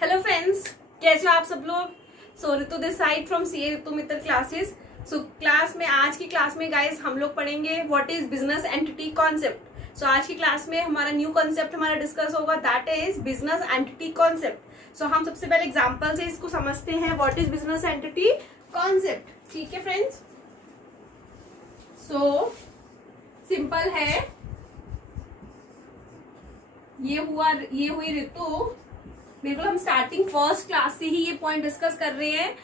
Hello friends, कैसे हो आप सब लोग। So Ritu this side from CA Ritu Mitra classes. So class में आज की क्लास में गाइस हम लोग पढ़ेंगे what is business entity concept. So आज की क्लास में हमारा न्यू कॉन्सेप्ट हमारा डिस्कस होगा, that is business entity concept. So हम सबसे पहले एग्जांपल से इसको समझते हैं, what is business entity concept. ठीक है फ्रेंड्स, सो सिंपल है। ये हुई ऋतु। बिल्कुल हम स्टार्टिंग फर्स्ट क्लास से ही ये पॉइंट डिस्कस कर रहे हैं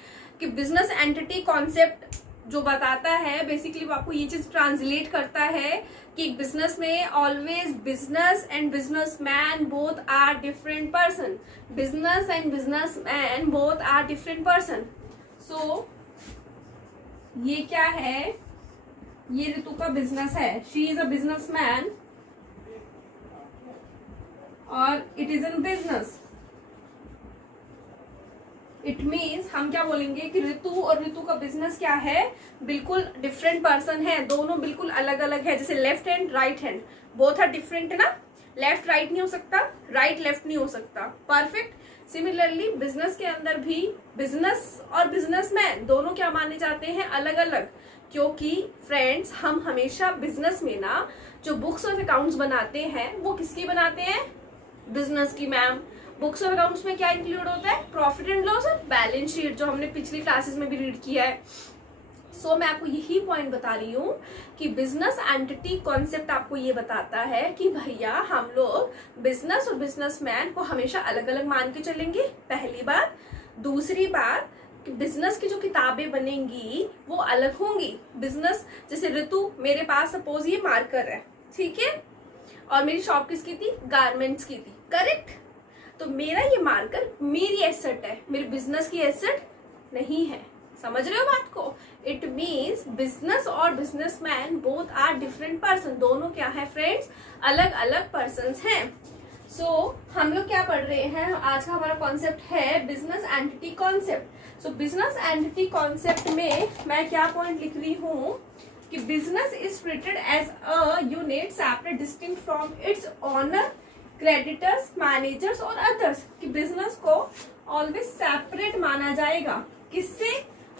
कि बिजनेस एंटिटी कॉन्सेप्ट जो बताता है, बेसिकली वो आपको ये चीज ट्रांसलेट करता है कि एक बिजनेस में always business and businessman both are different person. Business and businessman both are different person. So ये क्या है, ये ऋतु का बिजनेस है। शी इज अ बिजनेसमैन और it is in business. It means हम क्या बोलेंगे कि ऋतु और ऋतु का बिजनेस क्या है, बिल्कुल डिफरेंट पर्सन है, दोनों बिल्कुल अलग अलग है। जैसे left hand right hand both are different है ना, लेफ्ट राइट नहीं हो सकता, राइट लेफ्ट नहीं हो सकता। परफेक्ट। सिमिलरली बिजनेस के अंदर भी बिजनेस और बिजनेसमैन दोनों क्या माने जाते हैं, अलग अलग। क्योंकि फ्रेंड्स हम हमेशा बिजनेस में ना जो बुक्स ऑफ अकाउंट्स बनाते हैं वो किसकी बनाते हैं, बिजनेस की। मैम बुक्स ऑफ अकाउंट्स में क्या इंक्लूड होता है, प्रॉफिट एंड लॉस और बैलेंस शीट, जो हमने पिछली क्लासेस में भी रीड किया है। सो मैं आपको यही पॉइंट बता रही हूँ कि बिजनेस एंटिटी कॉन्सेप्ट आपको ये बताता है कि भैया हम लोग बिजनेस और बिजनेसमैन को हमेशा अलग अलग मान के चलेंगे, पहली बात। दूसरी बात, बिजनेस की जो किताबें बनेंगी वो अलग होंगी। बिजनेस जैसे ऋतु, मेरे पास सपोज ये मार्कर है, ठीक है, और मेरी शॉप किसकी थी, गारमेंट्स की थी, करेक्ट। तो मेरा ये मार्कर मेरी एसेट है, मेरे बिजनेस की एसेट नहीं है। समझ रहे हो बात को। इट मीन्स बिजनेस और businessman both are different person, दोनों क्या है फ्रेंड्स, अलग अलग पर्सन हैं। सो हम लोग क्या पढ़ रहे हैं, आज का हमारा कॉन्सेप्ट है business entity concept. So business entity concept में मैं क्या पॉइंट लिख रही हूँ कि business is treated as a unit separate distinct from its owner, creditors, managers और अदर्स। कि बिजनेस को ऑलवेज सेपरेट माना जाएगा, किससे,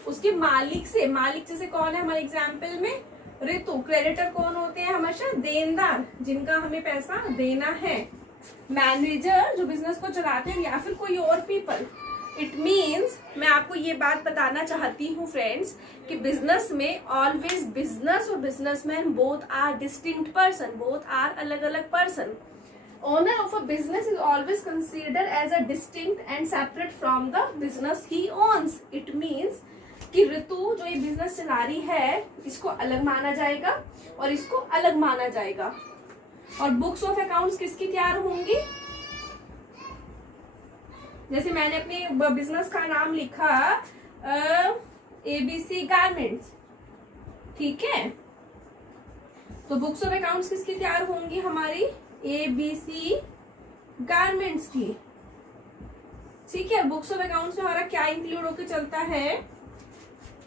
उसके मालिक से। मालिक जैसे कौन है हमारे एग्जाम्पल में, ऋतु। क्रेडिटर कौन होते हैं, हमेशा देनदार, जिनका हमें पैसा देना है। मैनेजर जो बिजनेस को चलाते हैं, या फिर कोई और पीपल। इट मीन्स मैं आपको ये बात बताना चाहती हूँ फ्रेंड्स कि बिजनेस में ऑलवेज बिजनेस और businessman both are distinct person, both are अलग अलग person. Owner of a business is always considered as a distinct and separate from the business he owns. It means कि ऋतु जो ये business चला रही है, इसको अलग माना जाएगा और इसको अलग माना जाएगा। और बुक्स ऑफ अकाउंट्स किसकी तैयार होंगी, जैसे मैंने अपने बिजनेस का नाम लिखा ABC गारमेंट्स, ठीक है। तो बुक्स ऑफ अकाउंट्स किसकी तैयार होंगी, हमारी ABC गारमेंट्स की, ठीक है। बुक्स ऑफ अकाउंट्स में हमारा क्या इंक्लूड होकर चलता है,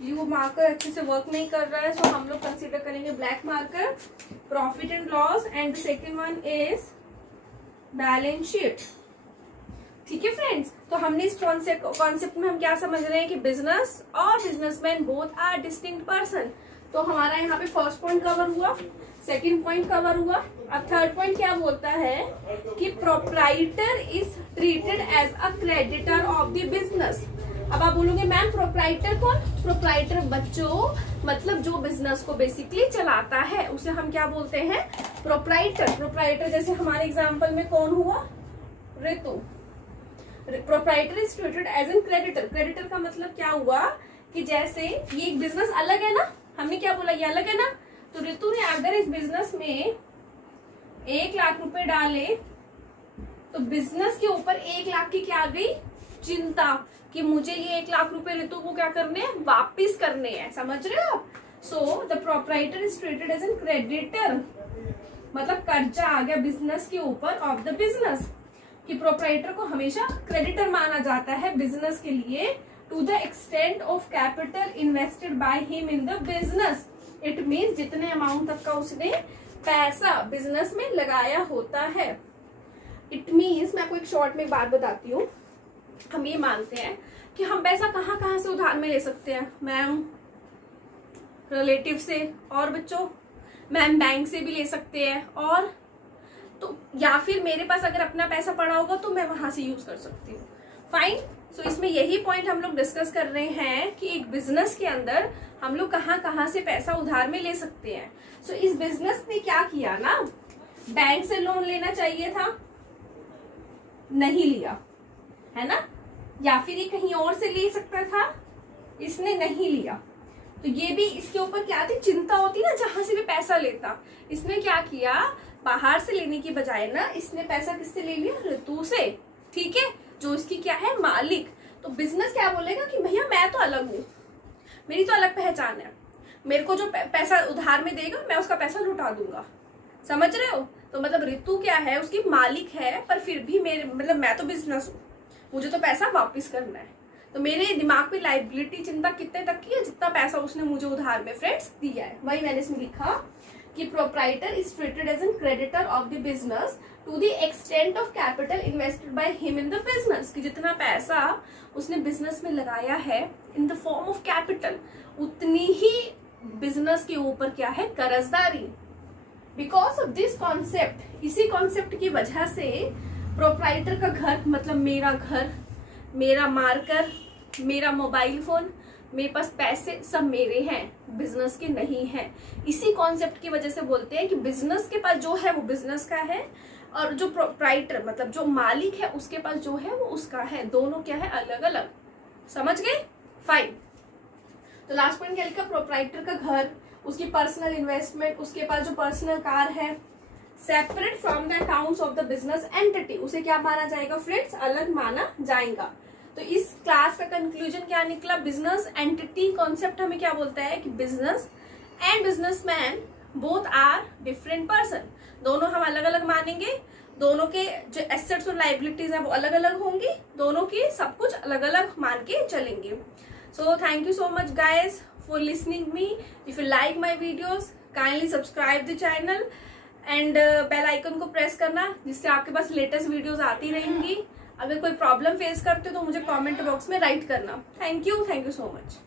ये वो मार्कर अच्छे से वर्क नहीं कर रहा है, सो हम लोग कंसीडर करेंगे black marker, profit and loss, and the second one is balance sheet, ठीक है फ्रेंड्स। तो हमने इस कॉन्सेप्ट में हम क्या समझ रहे हैं कि बिजनेस और businessman both are distinct person. तो हमारा यहाँ पे फर्स्ट पॉइंट कवर हुआ, सेकंड पॉइंट कवर हुआ। अब थर्ड पॉइंट क्या बोलता है कि proprietor is treated as a creditor of the business. अब आप बोलोगे मैम प्रोप्राइटर कौन, प्रोप्राइटर बच्चों मतलब जो बिजनेस को बेसिकली चलाता है उसे हम क्या बोलते हैं, प्रोप्राइटर। प्रोप्राइटर जैसे हमारे एग्जाम्पल में कौन हुआ, Ritu. Proprietor is treated as an creditor. Creditor का मतलब क्या हुआ कि जैसे ये एक बिजनेस अलग है ना, हमने क्या बोला, ये अलग है ना। तो ऋतु ने अगर इस बिजनेस में 1 लाख रुपए डाले तो बिजनेस के ऊपर 1 लाख की क्या आ गई, चिंता कि मुझे ये 1 लाख रुपए ऋतु को क्या करने हैं, वापिस करने हैं। समझ रहे हो आप। So the proprietor is treated as an creditor, मतलब कर्जा आ गया बिजनेस के ऊपर ऑफ द बिजनेस। कि प्रोप्राइटर को हमेशा क्रेडिटर माना जाता है बिजनेस के लिए, to the extent of capital invested by him in the business. It means जितने अमाउंट तक का उसने पैसा बिजनेस में लगाया होता है। इट मीन्स मैं आपको एक शॉर्ट में एक बात बताती हूँ हम ये मानते हैं कि हम पैसा कहाँ कहाँ से उधार में ले सकते हैं मैम, रिलेटिव से, और बच्चों मैम बैंक से भी ले सकते हैं, और तो या फिर मेरे पास अगर अपना पैसा पड़ा होगा तो मैं वहां से यूज कर सकती हूँ। फाइन। सो इसमें यही पॉइंट हम लोग डिस्कस कर रहे हैं कि एक बिजनेस के अंदर हम लोग कहाँ कहाँ से पैसा उधार में ले सकते हैं। सो इस बिजनेस ने क्या किया ना, बैंक से लोन लेना चाहिए था, नहीं लिया, है ना, या फिर ये कहीं और से ले सकता था, इसने नहीं लिया। तो ये भी इसके ऊपर क्या थी, चिंता होती ना, जहां से भी पैसा लेता, इसने क्या किया, बाहर से लेने की बजाय ना इसने पैसा किससे ले लिया, ऋतु से। ठीक है, जो इसकी क्या है, मालिक। तो बिजनेस क्या बोलेगा कि भैया मैं तो अलग हूँ, मेरी तो अलग पहचान है, मेरे को जो पैसा उधार में देगा मैं उसका पैसा लुटा दूंगा। समझ रहे हो? तो मतलब ऋतु क्या है, उसकी मालिक है, पर फिर भी मेरे मतलब मैं तो बिजनेस हूँ, मुझे तो पैसा वापिस करना है। तो मेरे दिमाग में लाइबिलिटी चिंता कितने तक की है, जितना पैसा उसने मुझे उधार में फ्रेंड्स दिया है। वही मैंने इसमें लिखा कि proprietor is treated as an creditor of the business to the extent of capital invested by him in the business, कि जितना पैसा उसने बिजनेस में लगाया है in the form of capital, उतनी ही बिजनेस के ऊपर क्या है, कर्जदारी। बिकॉज ऑफ दिस कॉन्सेप्ट, इसी कॉन्सेप्ट की वजह से प्रोप्राइटर का घर, मतलब मेरा घर, मेरा मार्कर, मेरा मोबाइल फोन, मेरे पास पैसे सब मेरे हैं, बिजनेस के नहीं है। इसी कॉन्सेप्ट की वजह से बोलते हैं कि बिजनेस के पास जो है वो बिजनेस का है, और जो प्रोप्राइटर मतलब जो मालिक है उसके पास जो है वो उसका है। दोनों क्या है, अलग अलग। समझ गए? फाइन। तो लास्ट पॉइंट क्या लिखा, प्रोप्राइटर का घर, उसकी पर्सनल इन्वेस्टमेंट, उसके पास जो पर्सनल कार है, separate from the accounts of the business entity, उसे क्या माना जाएगा फ्रेंड्स, अलग माना जाएगा। तो इस क्लास का कंक्लूजन क्या निकला, बिजनेस एंटिटी कॉन्सेप्ट हमें क्या बोलता है कि business and businessman both are different person. दोनों हम अलग अलग मानेंगे, दोनों के जो एसेट्स और लाइबिलिटीज है वो अलग अलग होंगी, दोनों की सब कुछ अलग अलग मान के चलेंगे। So thank you so much guys for listening me. If you like my videos kindly subscribe the channel and bell icon को प्रेस करना, जिससे आपके पास लेटेस्ट वीडियोज आती रहेंगी। अगर कोई प्रॉब्लम फेस करते हो तो मुझे कमेंट बॉक्स में राइट करना। Thank you so much.